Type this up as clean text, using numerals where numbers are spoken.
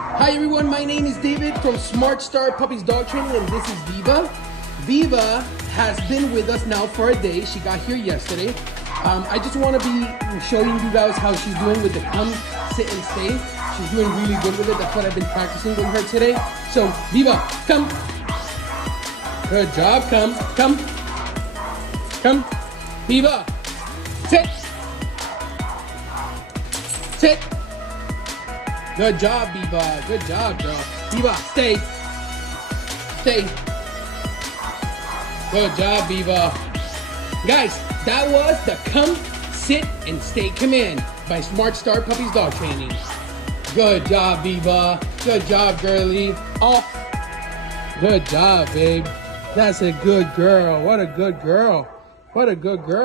Hi everyone, my name is David from Smart Star Puppies Dog Training, and this is Viva. Viva has been with us now for a day. She got here yesterday. I just want to be showing you guys how she's doing with the come, sit, and stay. She's doing really good with it. That's what I've been practicing with her today. So Viva, come. Good job, come. Come. Viva, sit. Sit. Good job, Viva. Good job, girl. Viva, stay. Stay. Good job, Viva. Guys, that was the come, sit, and stay command by Smart Star Puppies Dog Training. Good job, Viva. Good job, girlie. Oh, good job, babe. That's a good girl. What a good girl. What a good girl.